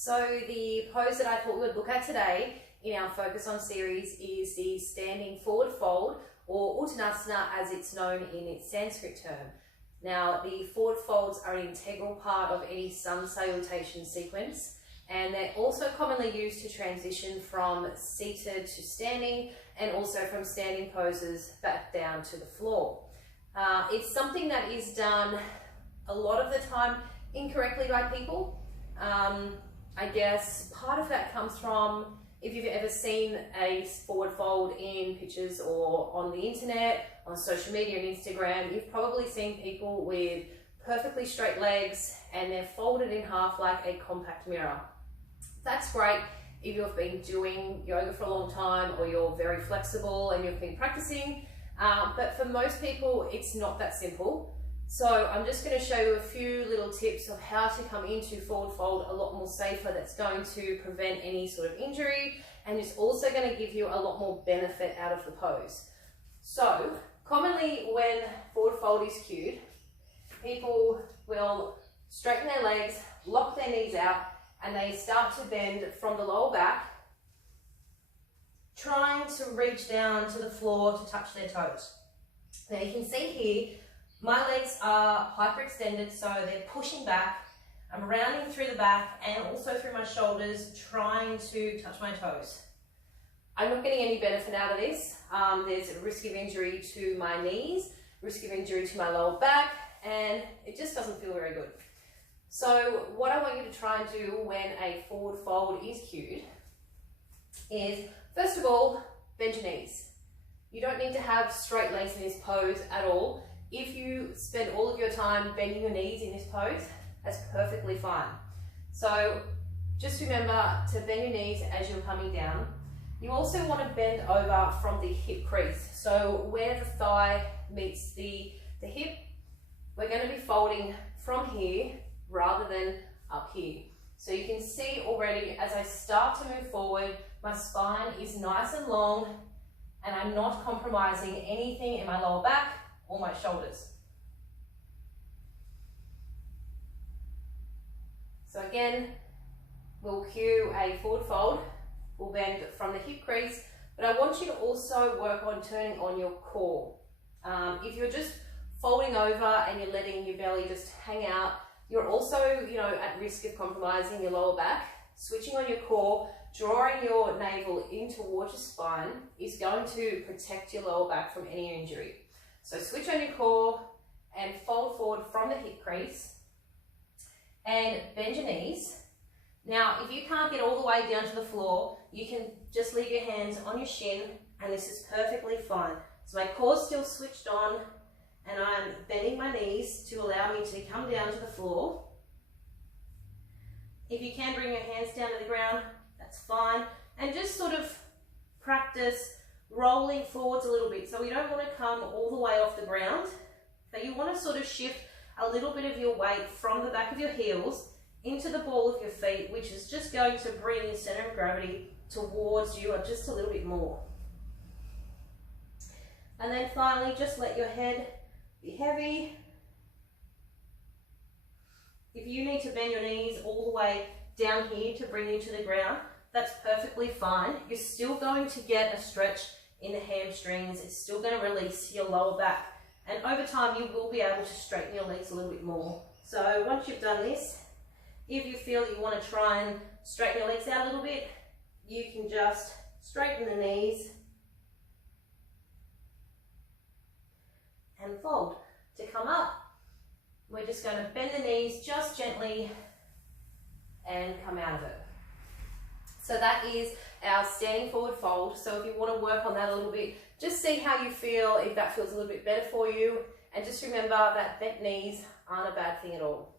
So the pose that I thought we would look at today in our Focus On series is the standing forward fold, or Uttanasana as it's known in its Sanskrit term. Now, the forward folds are an integral part of any sun salutation sequence, and they're also commonly used to transition from seated to standing, and also from standing poses back down to the floor. It's something that is done a lot of the time incorrectly by people. I guess part of that comes from, if you've ever seen a forward fold in pictures or on the internet, on social media and Instagram, you've probably seen people with perfectly straight legs and they're folded in half like a compact mirror. That's great if you've been doing yoga for a long time or you're very flexible and you've been practicing, but for most people it's not that simple. So I'm just going to show you a few little tips of how to come into forward fold a lot more safer, that's going to prevent any sort of injury, and it's also going to give you a lot more benefit out of the pose. So commonly when forward fold is cued, people will straighten their legs, lock their knees out, and they start to bend from the lower back, trying to reach down to the floor to touch their toes. Now you can see here, my legs are hyperextended, so they're pushing back. I'm rounding through the back and also through my shoulders, trying to touch my toes. I'm not getting any benefit out of this. There's a risk of injury to my knees, risk of injury to my lower back, and it just doesn't feel very good. So what I want you to try and do when a forward fold is cued is, first of all, bend your knees. You don't need to have straight legs in this pose at all. If you spend all of your time bending your knees in this pose, that's perfectly fine. So just remember to bend your knees as you're coming down. You also want to bend over from the hip crease. So where the thigh meets the hip, we're going to be folding from here rather than up here. So you can see already as I start to move forward, my spine is nice and long and I'm not compromising anything in my lower back or my shoulders. So again, we'll cue a forward fold, we'll bend from the hip crease, but I want you to also work on turning on your core. If you're just folding over and you're letting your belly just hang out, you're also, at risk of compromising your lower back. Switching on your core, drawing your navel in towards your spine is going to protect your lower back from any injury. So switch on your core and fold forward from the hip crease and bend your knees. Now, if you can't get all the way down to the floor, you can just leave your hands on your shin and this is perfectly fine. So my core's still switched on and I'm bending my knees to allow me to come down to the floor. If you can bring your hands down to the ground, that's fine. And just sort of practice rolling forwards a little bit. So we don't want to come all the way off the ground, but you want to sort of shift a little bit of your weight from the back of your heels into the ball of your feet, which is just going to bring your center of gravity towards you just a little bit more. And then finally, just let your head be heavy. If you need to bend your knees all the way down here to bring you to the ground, that's perfectly fine. You're still going to get a stretch in the hamstrings. It's still going to release your lower back. And over time, you will be able to straighten your legs a little bit more. So once you've done this, if you feel that you want to try and straighten your legs out a little bit, you can just straighten the knees and fold. To come up, we're just going to bend the knees just gently and come out of it. So that is our standing forward fold. So if you want to work on that a little bit, just see how you feel, if that feels a little bit better for you. And just remember that bent knees aren't a bad thing at all.